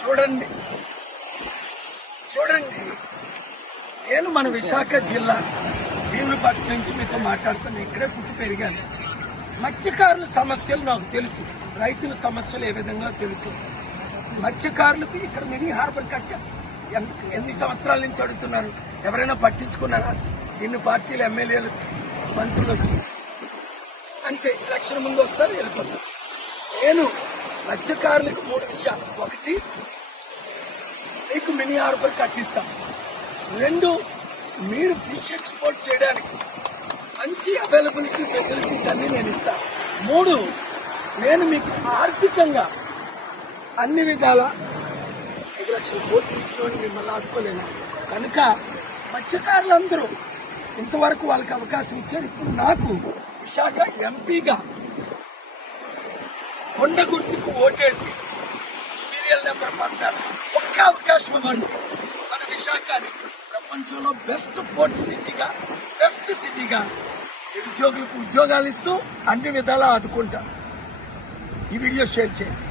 చూడండి చూడండి, నేను మన విశాఖ జిల్లా భీములపట్నం నుంచి మీతో మాట్లాడుతాను. ఇక్కడే పుట్టి పెరిగాను. మత్స్యకారుల సమస్యలు నాకు తెలుసు, రైతుల సమస్యలు ఏ విధంగా తెలుసు. మత్స్యకారులకు ఇక్కడ మినీ హార్బర్ కట్టారు. ఎన్ని సంవత్సరాల నుంచి అడుగుతున్నారు, ఎవరైనా పట్టించుకున్నారా? ఇన్ని పార్టీలు ఎమ్మెల్యేలు మంత్రులు వచ్చి అంతే ఎలక్షన్ ముందు వస్తారు, వెళ్ళిపోతారు. నేను మత్స్యకారులకు 3 విషయాలు: 1, మీకు మినీ హార్బర్ కట్టిస్తాం. 2, మీరు ఫిష్ ఎక్స్పోర్ట్ చేయడానికి మంచి అవైలబిలిటీ ఫెసిలిటీస్ అన్ని నేను ఇస్తాను. 3, నేను మీకు ఆర్థికంగా అన్ని విధాల 5 లక్షల కోట్లు ఇచ్చిన మిమ్మల్ని ఆదుకోలేను. కనుక మత్స్యకారులందరూ ఇంతవరకు వాళ్ళకి అవకాశం ఇచ్చారు. ఇప్పుడు నాకు విశాఖ ఎంపీగా కొండ గుర్తుకు ఓటేసి సీరియల్ నెంబర్ 16 ఒక్క అవకాశం ఇవ్వండి. మన విశాఖని ప్రపంచంలో బెస్ట్ పోర్ట్ సిటీగా, బెస్ట్ సిటీగా నిరుద్యోగులకు ఉద్యోగాలు ఇస్తూ అన్ని విధాలా ఆదుకుంటాం. ఈ వీడియో షేర్ చేయండి.